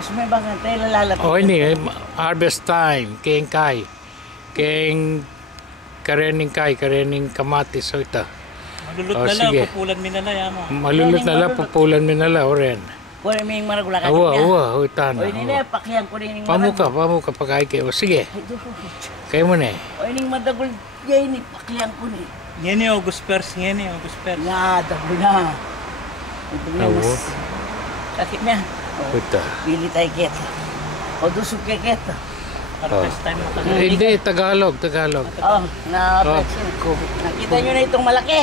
Tapos may baka tayo lalapit. Oh, ini harvest time. Keng kai. Keng karening kai, karening kamatis. So ito. Malulot Oh, na lang, sige. pupulan minala yan mo. Malulot na lang, pupulan mo na lang. Oren. Kunin mo yung maragula ka Awa, niya. awa. Utan. O ini na, pakyan ko rin yung Pamuka pagkay kayo. Sige. Ay, do. Kayo mo na eh. O ining madagol yan, pakyan ko ni. Yan yung August 1st, yan yung August 1st. Nga, dagol na. Ito na Awo. mas. Sakit na. O, Uta. pili tayo keta. O dusog kay keta. Harvest time na kagaya. Hindi, Tagalog. Oh, na Oh, nakita nyo na itong malaki.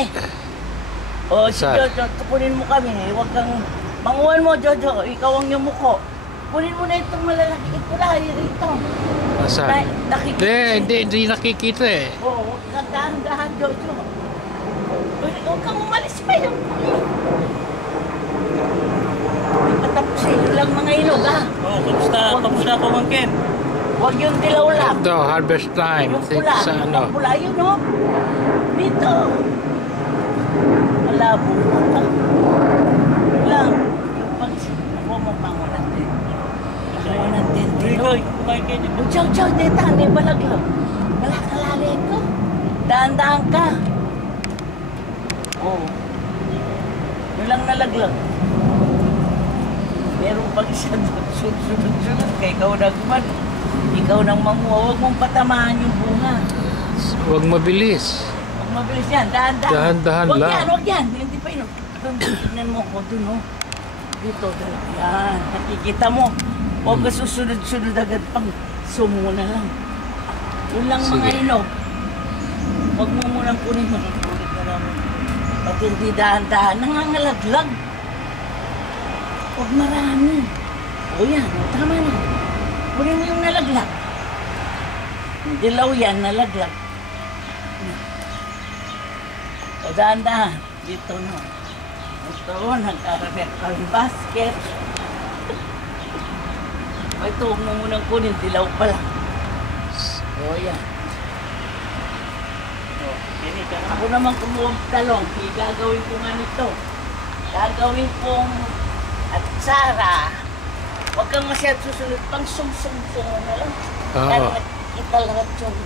O, si Saan? Jojo, tukunin mo kami. Huwag kang manguhan mo, Jojo. Ikaw ang yumuko. Kunin mo na itong malalaki. Ito lang, rito. Saan? Nakikita. Hindi nakikita eh. Oo, huwag kang dahan-dahan, Jojo. Huwag kang umalis pa yun. Patapos yun lang mga ilog, ha? Oh, kamusta ako mangkin? Huwag yung dilaw lang. Ito, harvest time. Yung pula, Sa ano? yung pula yun, no? Dito. Malabo na. Lang. Pag ako mo pangunan din. Pangunan din. Ikaw, kumain kayo dyan. Chow, deta, may balag lang. Malakalali ko. Dahan-dahan ka. Oo. Yun lang nalaglag. Meron pag isa doon, sunod-sunod kay ikaw nagman. Ikaw nang manguha, huwag mong patamaan yung bunga. Huwag mabilis. Huwag mabilis yan, dahan-dahan. Dahan-dahan lang. Huwag yan, hindi pa yun. Doon, tignan mo ko doon, oh. Dito, yan, nakikita mo. Huwag ka susunod-sunod agad pang sumo na lang. Yun lang mga Sige. inog. Huwag mo munang kunin mo. Kunin na namin. Pag hindi dahan-dahan, nangangalaglag. Huwag marami. O yan, tama na. Kunin mo yung nalaglag. Dilaw yan, nalaglag. O dahan-dahan. Dito no. Ito, nagkarabek kang basket. O ito, huwag mo munang kunin. Dilaw pa lang. O yan. Ako naman kumuha ng talong. Gagawin ko nga nito. Gagawin kong atsara. Huwag kang masyad susunod. Pang sum-sum-sum na lang. Oo. Kaya kita lahat yung...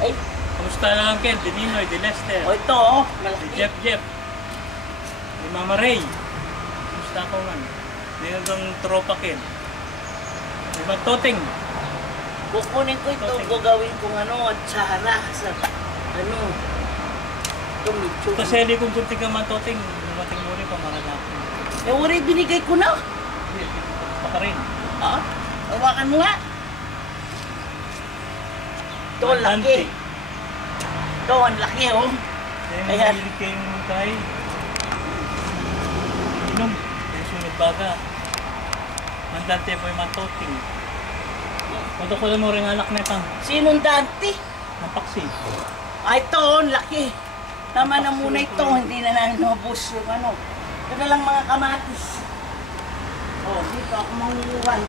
Ay, Kamusta na Uncle? Di Ninoy, di Lester, o ito oh. di Malaki. Jeff, di Mama Ray. Kamusta ako man? Di na itong tropa kin. Di ba Toting? Kukunin ko ito. Okay. Gagawin kong atsara sa ano. Ito medyo. Ito sa heli kong kunti ka man Toting. Lumating mo rin pa maralaki. Eh, uri, binigay ko na. Baka rin. Ah, hawakan mo nga. Ito, ang laki. Ito, ang laki, oh. Kaya Ayan. mahilig kayong kay inom. Kaya sunod baga. Mandante po yung Toting. Kung ko lang mo rin anak na itang Sinong dante? napaksi. Ah, ito, ang laki. Tama na muna ito. Hindi na namin nabus yung ano. Ito na lang mga kamatis. Oh, dito ako manguwan.